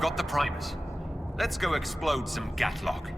We've got the primers. Let's go explode some Gatlock.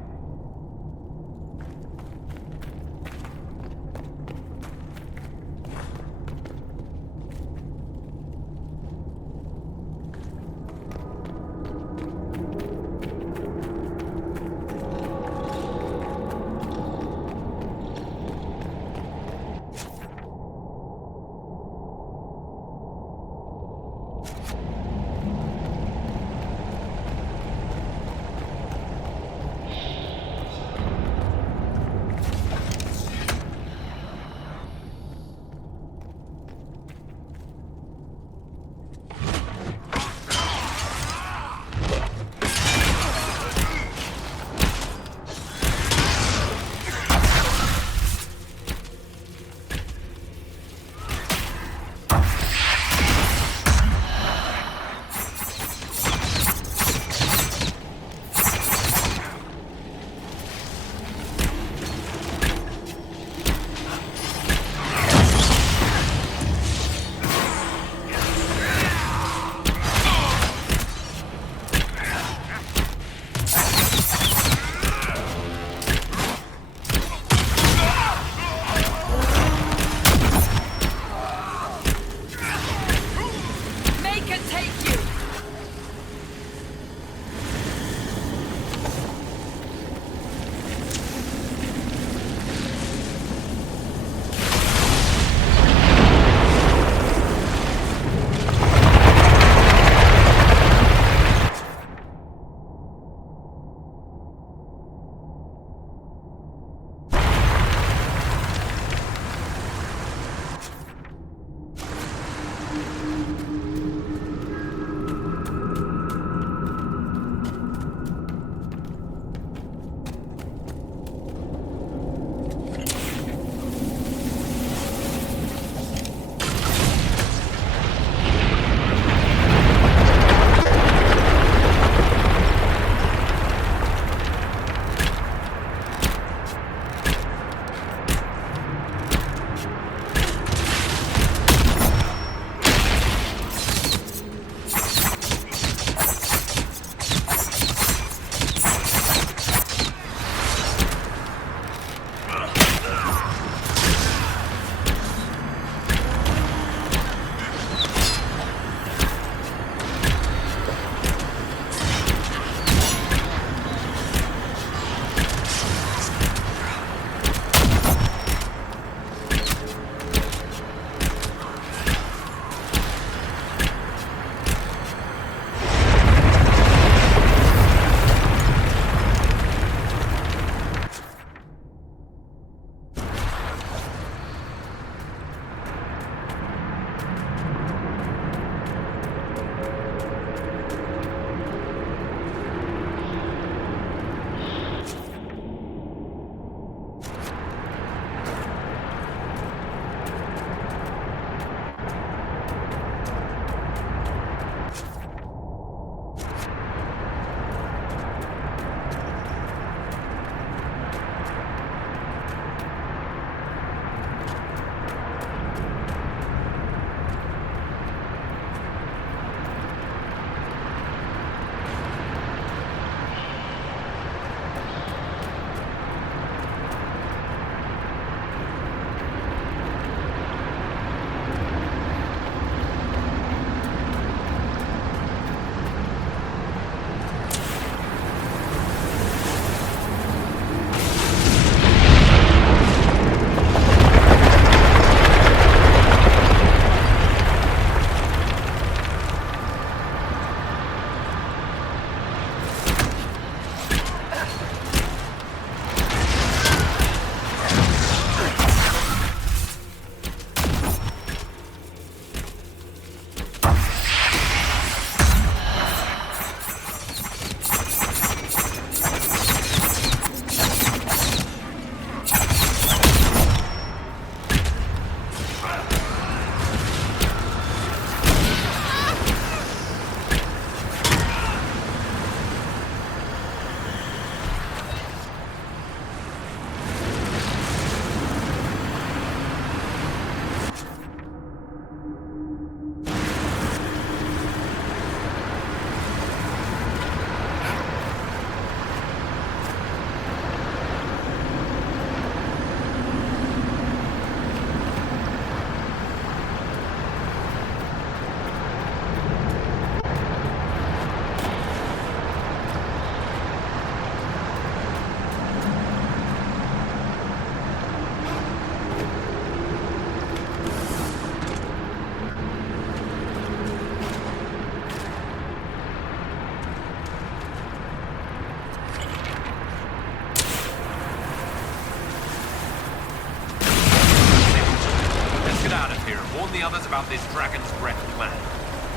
the others about this Dragon's Breath plan.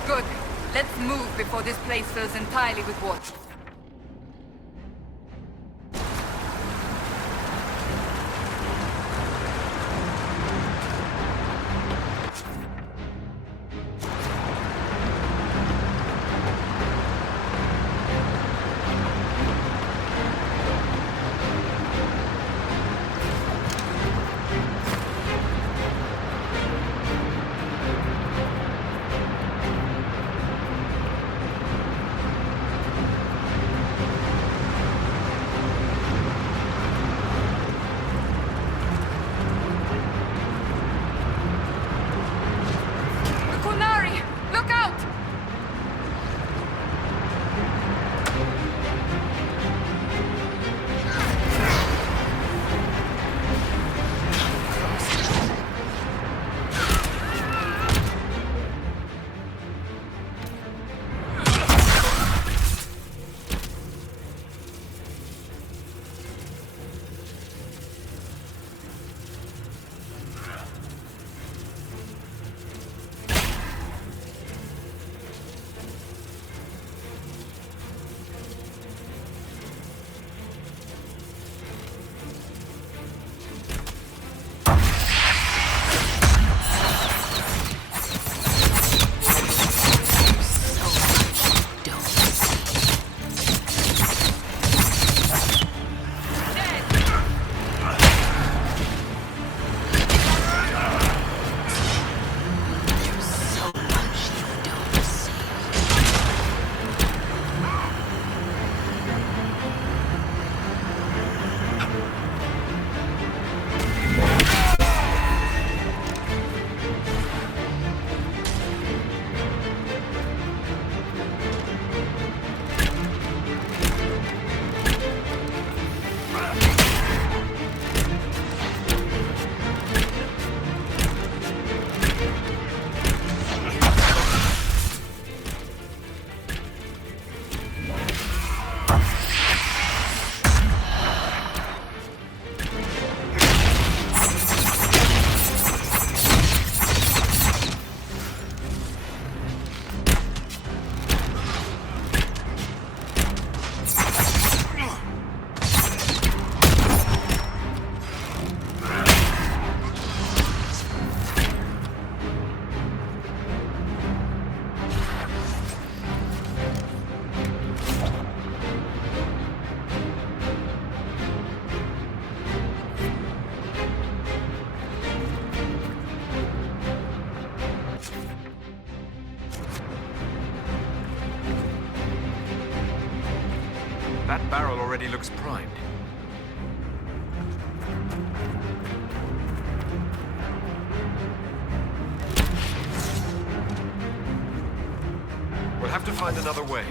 Good. Let's move before this place fills entirely with water. That barrel already looks primed. We'll have to find another way.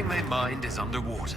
Everything they mined is underwater.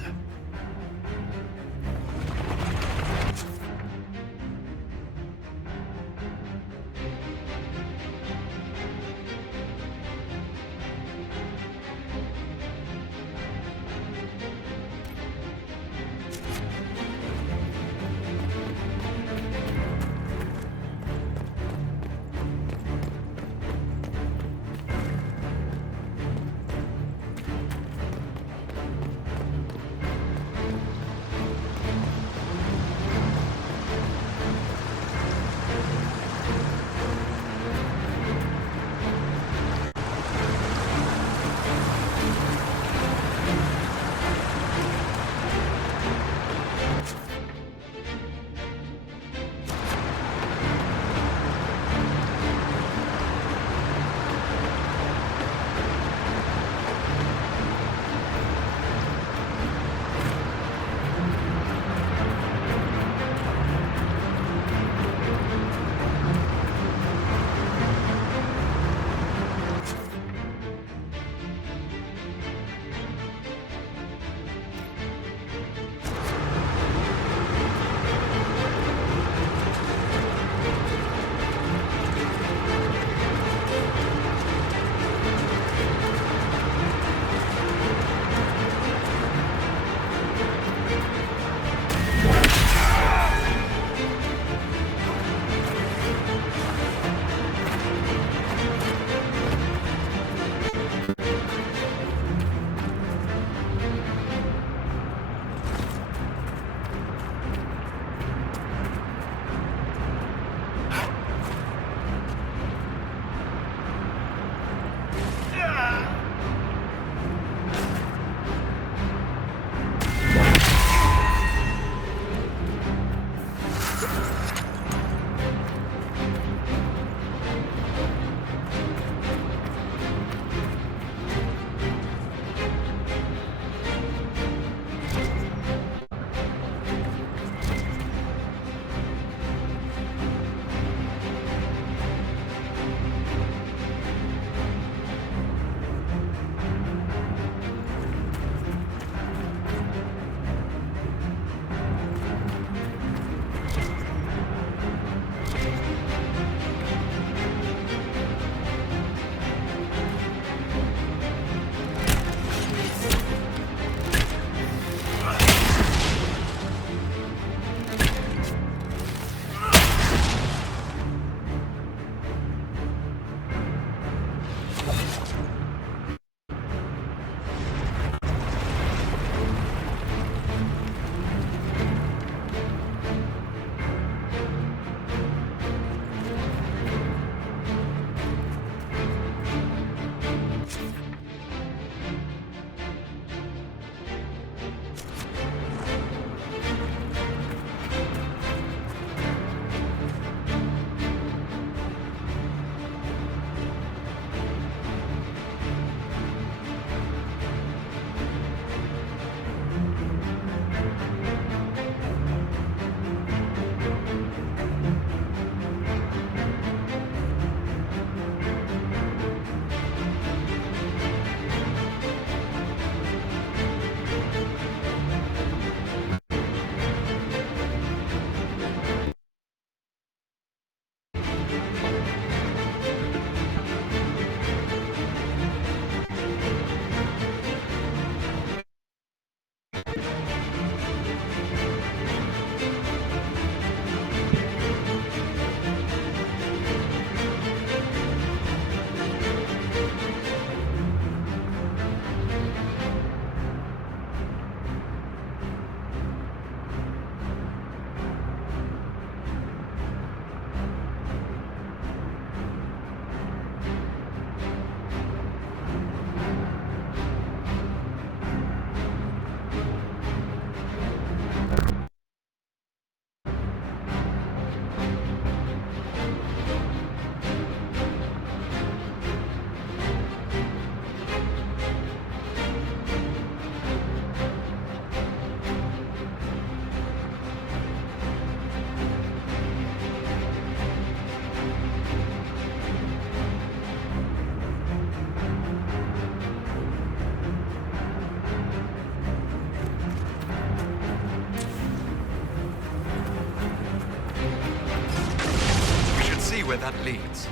where that leads.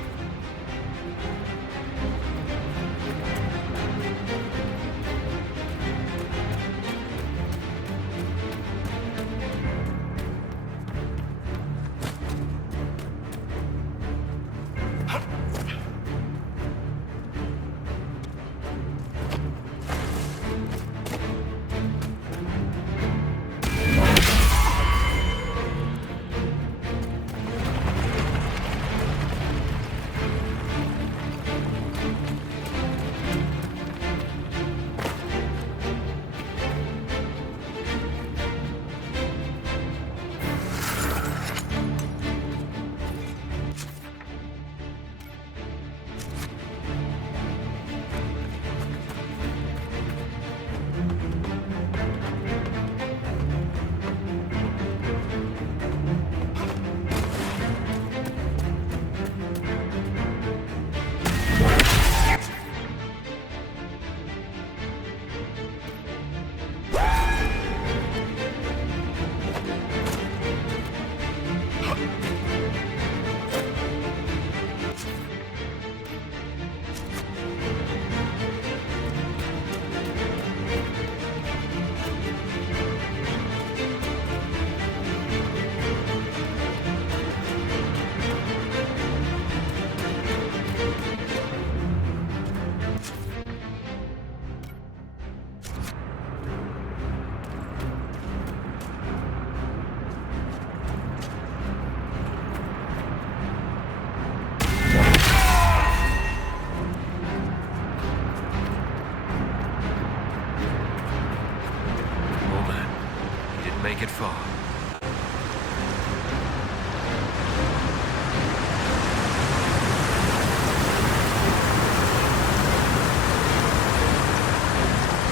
Make it far.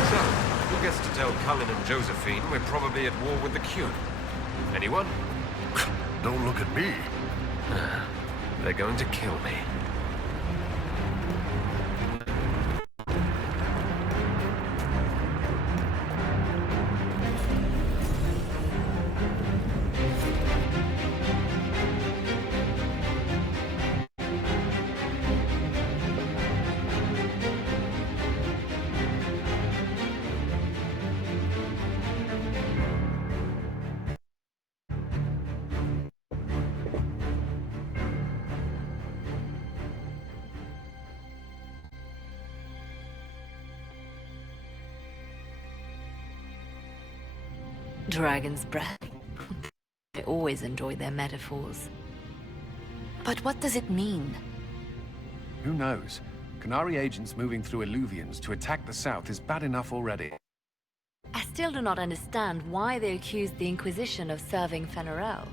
So, who gets to tell Cullen and Josephine we're probably at war with the Q? Anyone? Don't look at me. They're going to kill me. Dragon's breath. I always enjoy their metaphors. But what does it mean? Who knows? Canary agents moving through Illuvians to attack the south is bad enough already. I still do not understand why they accused the Inquisition of serving Fenarel.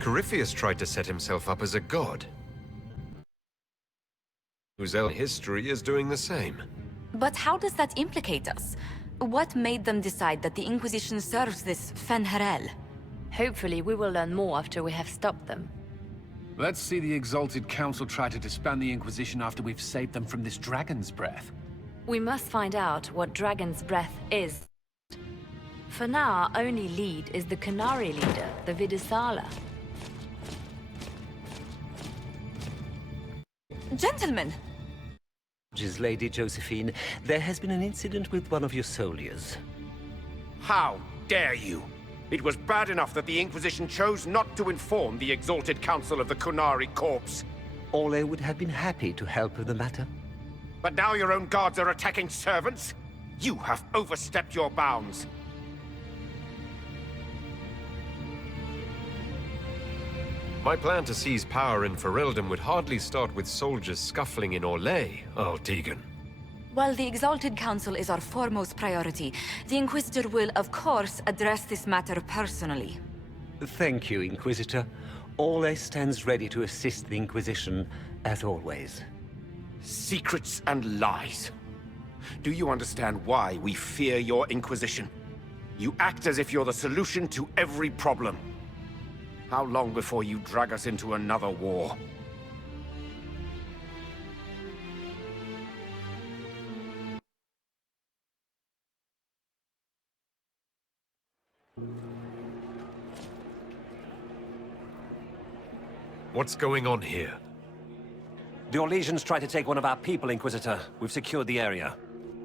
Corypheus tried to set himself up as a god. Whose history is doing the same. But how does that implicate us? What made them decide that the Inquisition serves this Fenharel? Hopefully we will learn more after we have stopped them. Let's see the Exalted Council try to disband the Inquisition after we've saved them from this dragon's breath. We must find out what Dragon's Breath is. For now, our only lead is the Canary leader, the Vidisala. Gentlemen! Lady Josephine, there has been an incident with one of your soldiers. How dare you? It was bad enough that the Inquisition chose not to inform the Exalted Council of the Kunari Corps. Ole would have been happy to help with the matter. But now your own guards are attacking servants? You have overstepped your bounds. My plan to seize power in Ferelden would hardly start with soldiers scuffling in Orlais, Earl Tegan. While the Exalted Council is our foremost priority, the Inquisitor will, of course, address this matter personally. Thank you, Inquisitor. Ole stands ready to assist the Inquisition, as always. Secrets and lies. Do you understand why we fear your Inquisition? You act as if you're the solution to every problem. How long before you drag us into another war? What's going on here? The Orlesians tried to take one of our people, Inquisitor. We've secured the area.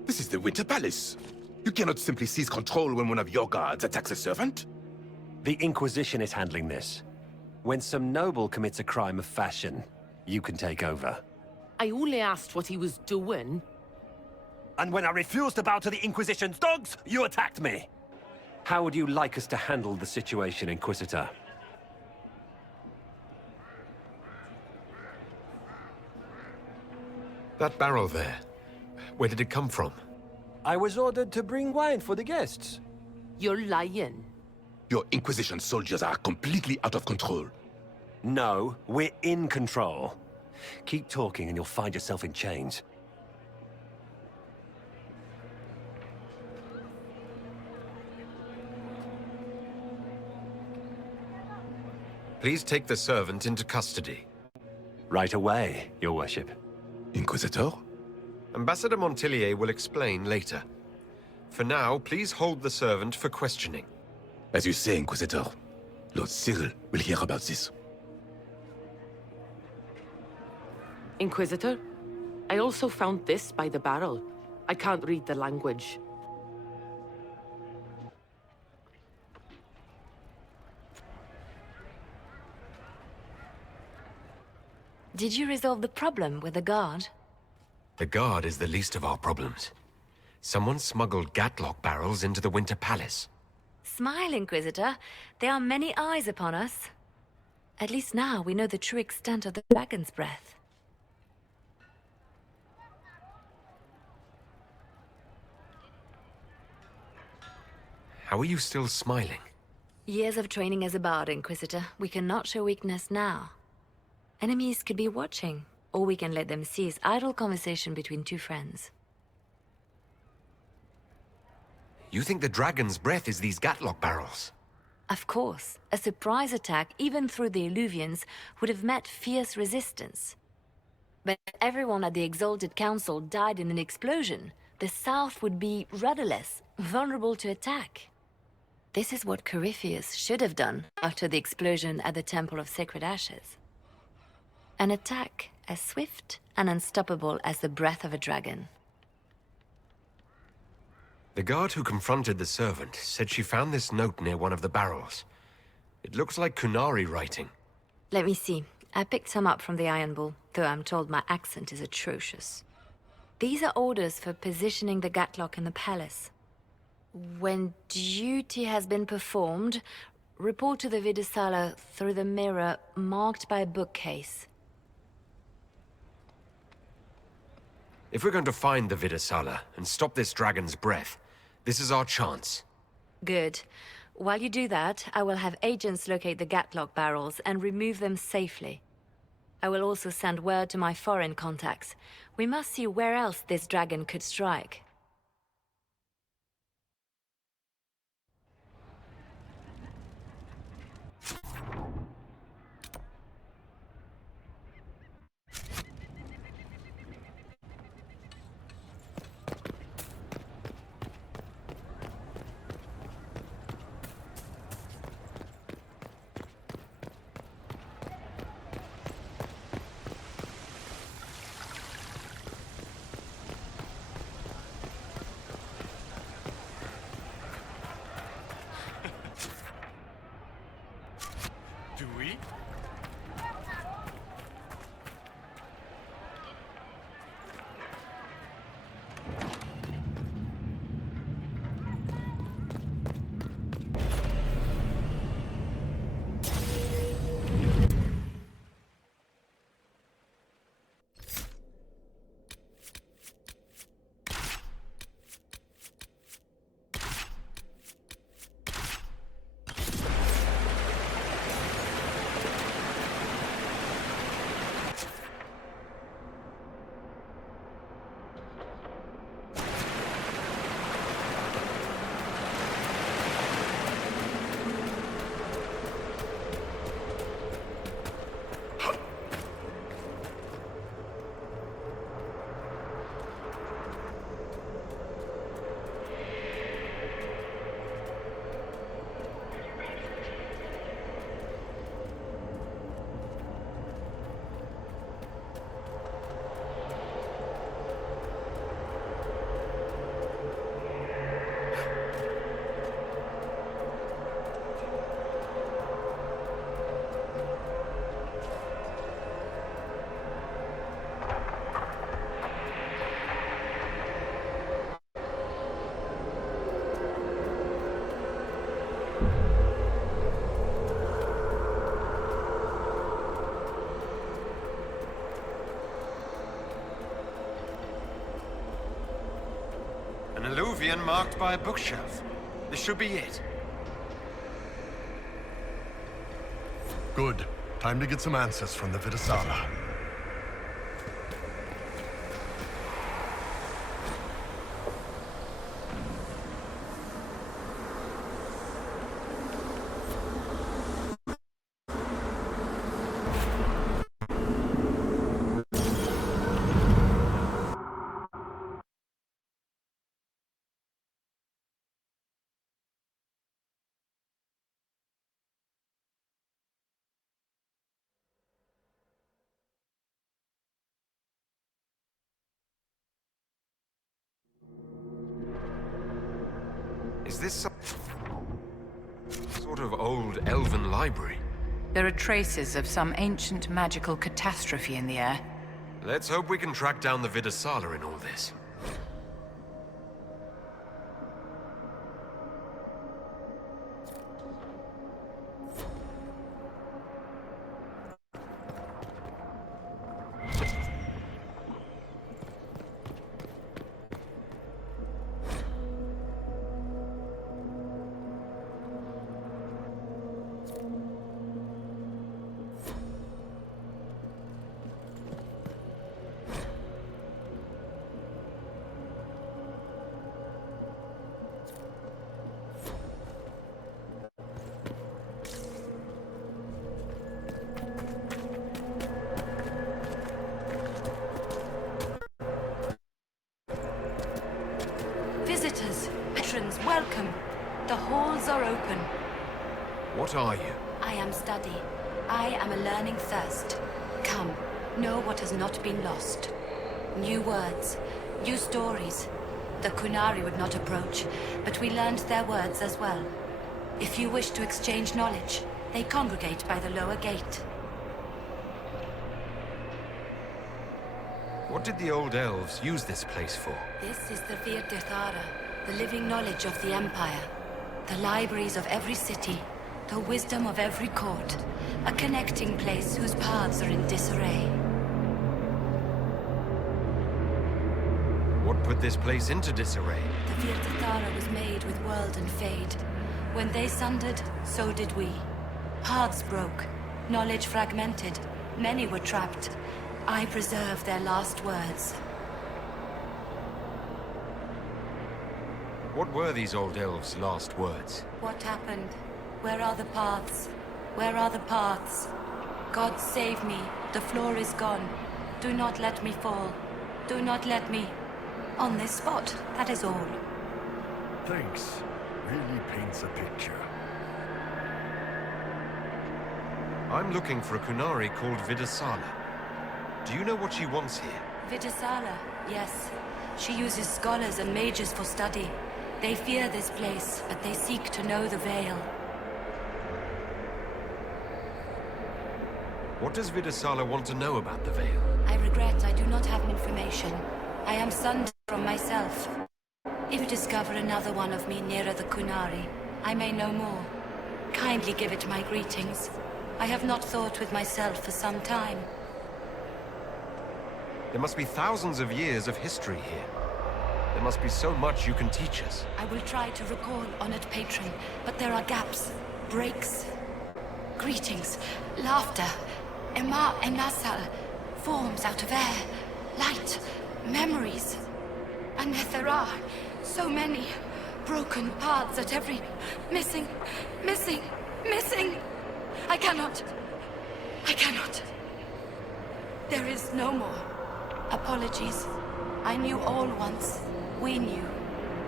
This is the Winter Palace. You cannot simply seize control when one of your guards attacks a servant. The Inquisition is handling this. When some noble commits a crime of fashion, you can take over. I only asked what he was doing. And when I refused to bow to the Inquisition's dogs, you attacked me! How would you like us to handle the situation, Inquisitor? That barrel there, where did it come from? I was ordered to bring wine for the guests. You're lying. Your Inquisition soldiers are completely out of control. No, we're in control. Keep talking and you'll find yourself in chains. Please take the servant into custody. Right away, Your Worship. Inquisitor? Ambassador Montillier will explain later. For now, please hold the servant for questioning. As you say, Inquisitor. Lord Cyril will hear about this. Inquisitor, I also found this by the barrel. I can't read the language. Did you resolve the problem with the guard? The guard is the least of our problems. Someone smuggled Gatlock barrels into the Winter Palace. Smile, Inquisitor. There are many eyes upon us. At least now we know the true extent of the dragon's breath. How are you still smiling? Years of training as a bard, Inquisitor. We cannot show weakness now. Enemies could be watching, or we can let them seize idle conversation between two friends. You think the dragon's breath is these Gatlock barrels? Of course, a surprise attack, even through the Illuvians, would have met fierce resistance. But everyone at the Exalted Council died in an explosion. The South would be rudderless, vulnerable to attack. This is what Corypheus should have done after the explosion at the Temple of Sacred Ashes. An attack as swift and unstoppable as the breath of a dragon. The guard who confronted the servant said she found this note near one of the barrels. It looks like Kunari writing. Let me see. I picked some up from the Iron Bull, though I'm told my accent is atrocious. These are orders for positioning the Gatlock in the palace. When duty has been performed, report to the Vidasala through the mirror marked by a bookcase. If we're going to find the Vidasala and stop this dragon's breath, this is our chance. Good. While you do that, I will have agents locate the Gatlock barrels and remove them safely. I will also send word to my foreign contacts. We must see where else this dragon could strike. oblivion marked by a bookshelf. This should be it. Good. Time to get some answers from the Vidasala. Is this some sort of old elven library? There are traces of some ancient magical catastrophe in the air. Let's hope we can track down the Vidasala in all this. Visitors, patrons, welcome. The halls are open. What are you? I am study. I am a learning thirst. Come, know what has not been lost. New words, new stories. The Qunari would not approach, but we learned their words as well. If you wish to exchange knowledge, they congregate by the lower gate. What did the old elves use this place for? This is the Virtithara, the living knowledge of the Empire. The libraries of every city, the wisdom of every court. A connecting place whose paths are in disarray. What put this place into disarray? The Virtithara was made with world and fade. When they sundered, so did we. Paths broke, knowledge fragmented, many were trapped. I preserve their last words. What were these old elves' last words? What happened? Where are the paths? Where are the paths? God save me. The floor is gone. Do not let me fall. Do not let me... On this spot, that is all. Thanks. Really paints a picture. I'm looking for a Qunari called Vidasala. Do you know what she wants here? Vidasala, yes. She uses scholars and mages for study. They fear this place, but they seek to know the Veil. What does Vidasala want to know about the Veil? I regret I do not have information. I am sundered from myself. If you discover another one of me nearer the Qunari, I may know more. Kindly give it my greetings. I have not thought with myself for some time. There must be thousands of years of history here. There must be so much you can teach us. I will try to recall, honored patron, but there are gaps, breaks. Greetings, laughter, Ema and Nasal, forms out of air, light, memories. And yet there are so many broken paths at every... Missing. I cannot. There is no more. Apologies. I knew all once. We knew.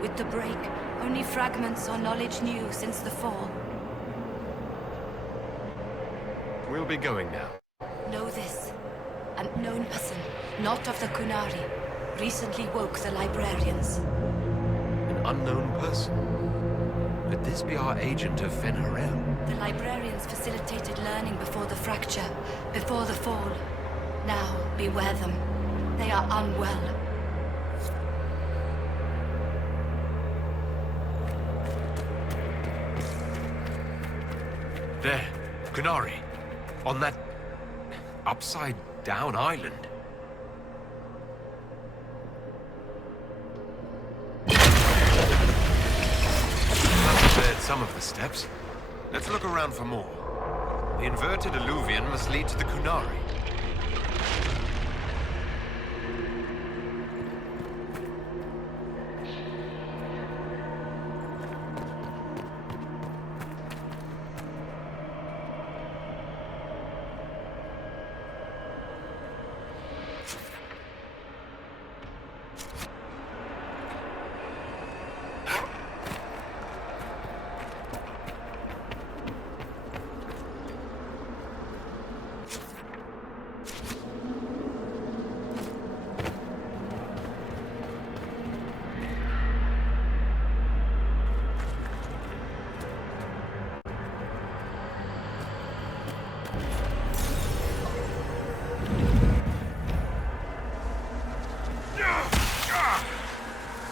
With the break, only fragments or knowledge new since the fall. We'll be going now. Know this. An unknown person, not of the Qunari, recently woke the librarians. An unknown person? Could this be our agent of Fen'Harel? The librarians facilitated learning before the fracture, before the fall. Now, beware them. They are unwell. There, Qunari. On that... upside-down island. some of the steps. Let's look around for more. The inverted alluvion must lead to the Kunari.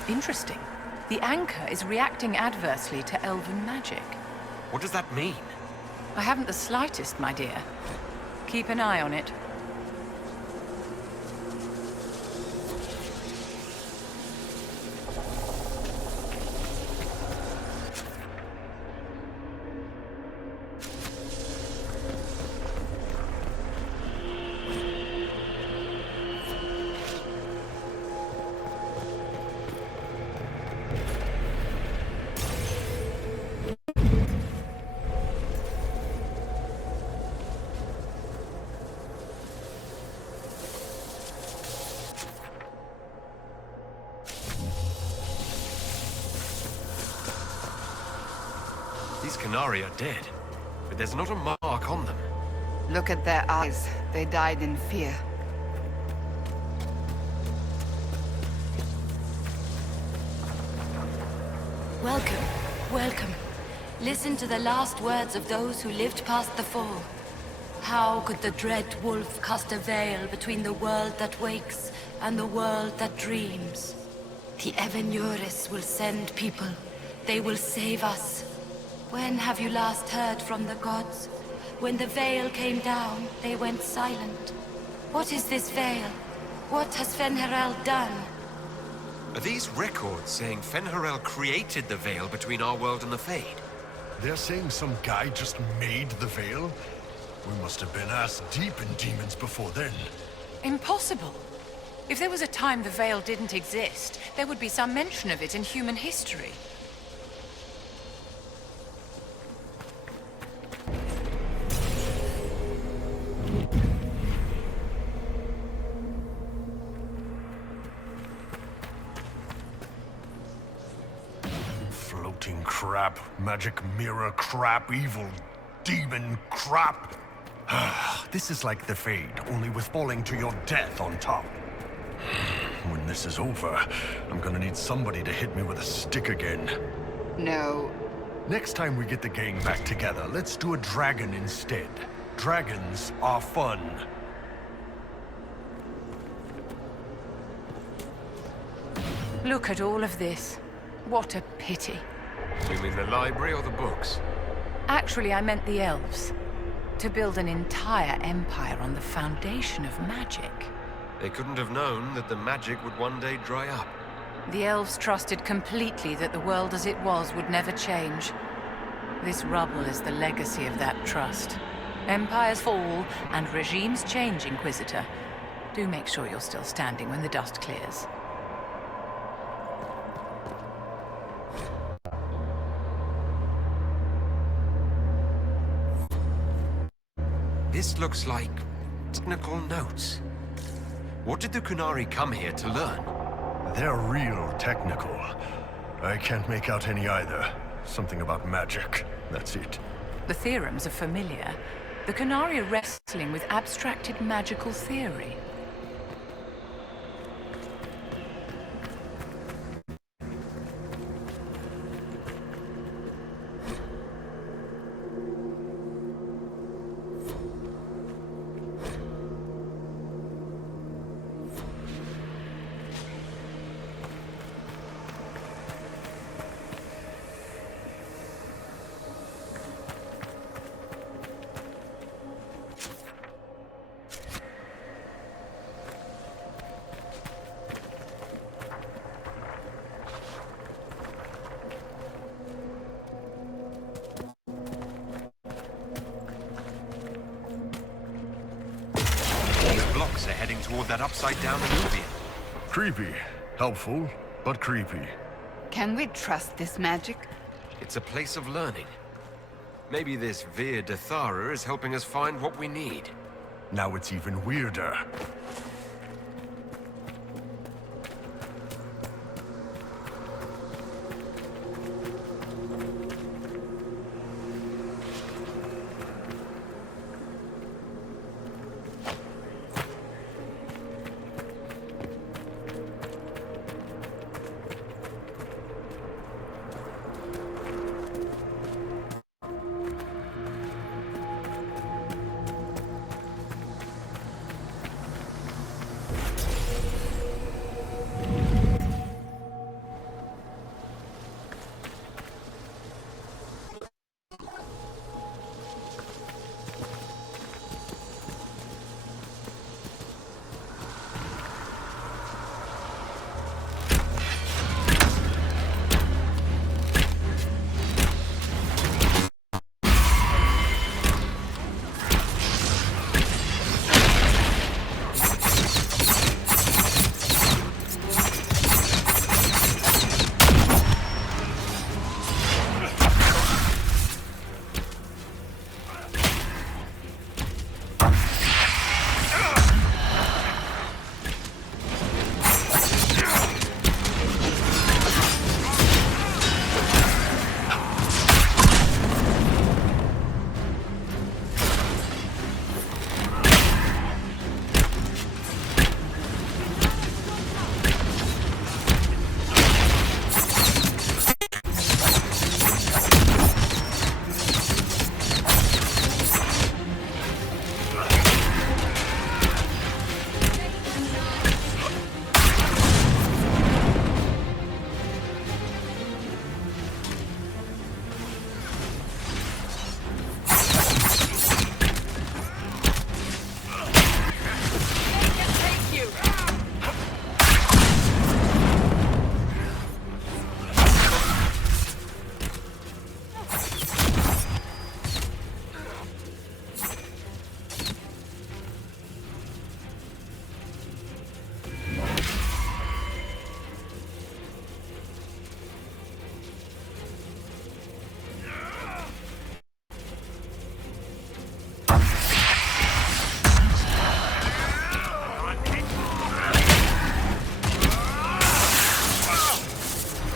Interesting. The anchor is reacting adversely to elven magic. What does that mean? I haven't the slightest, my dear. Keep an eye on it. These Kunari are dead, but there's not a mark on them. Look at their eyes. They died in fear. Welcome, welcome. Listen to the last words of those who lived past the fall. How could the dread wolf cast a veil between the world that wakes and the world that dreams? The Evenures will send people. They will save us. When have you last heard from the gods? When the veil came down, they went silent. What is this veil? What has Fen'Harel done? Are these records saying Fen'Harel created the veil between our world and the Fade? They're saying some guy just made the veil? We must have been ass deep in demons before then. Impossible. If there was a time the veil didn't exist, there would be some mention of it in human history. Floating crap, magic mirror crap, evil demon crap. This is like the Fade, only with falling to your death on top. When this is over, I'm gonna need somebody to hit me with a stick again. No. Next time we get the gang back together, let's do a dragon instead. Dragons are fun. Look at all of this. What a pity. You mean the library or the books? Actually, I meant the elves. To build an entire empire on the foundation of magic. They couldn't have known that the magic would one day dry up. The elves trusted completely that the world as it was would never change. This rubble is the legacy of that trust. Empires fall and regimes change, Inquisitor. Do make sure you're still standing when the dust clears. This looks like technical notes. What did the Kunari come here to learn? They're real technical. I can't make out any either. Something about magic. That's it. The theorems are familiar. The Kunari are wrestling with abstracted magical theory. are heading toward that upside-down Illuvian. Creepy. Helpful, but creepy. Can we trust this magic? It's a place of learning. Maybe this Vir Dathara is helping us find what we need. Now it's even weirder.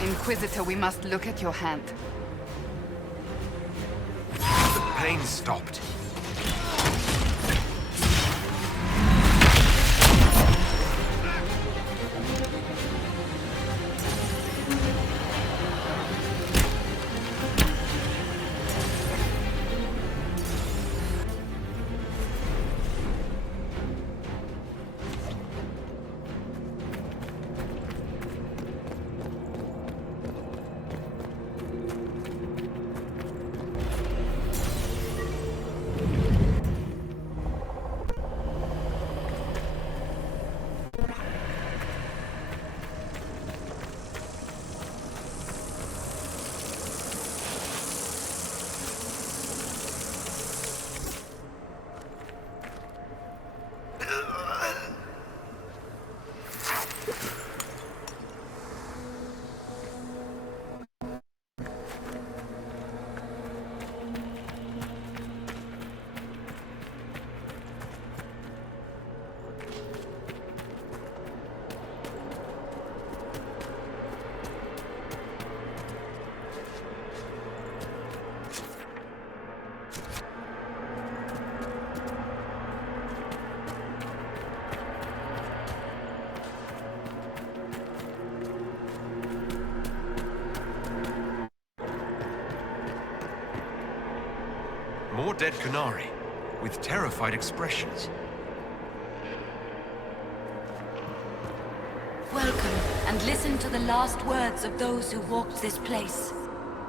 Inquisitor, we must look at your hand. The pain stopped. More dead Qunari, with terrified expressions. Welcome, and listen to the last words of those who walked this place.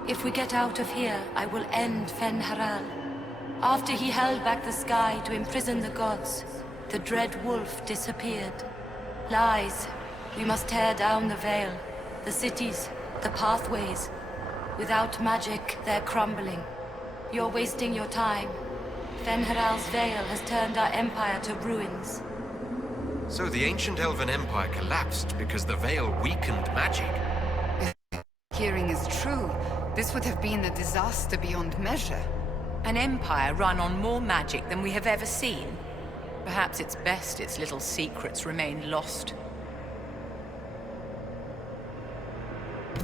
If we get out of here, I will end Fen-Haral. After he held back the sky to imprison the gods, the dread wolf disappeared. Lies. We must tear down the veil, the cities, the pathways. Without magic, they're crumbling. You're wasting your time. Fen-Haral's veil has turned our empire to ruins. So the ancient Elven Empire collapsed because the Veil weakened magic. If hearing is true, this would have been a disaster beyond measure. An empire run on more magic than we have ever seen. Perhaps it's best its little secrets remain lost.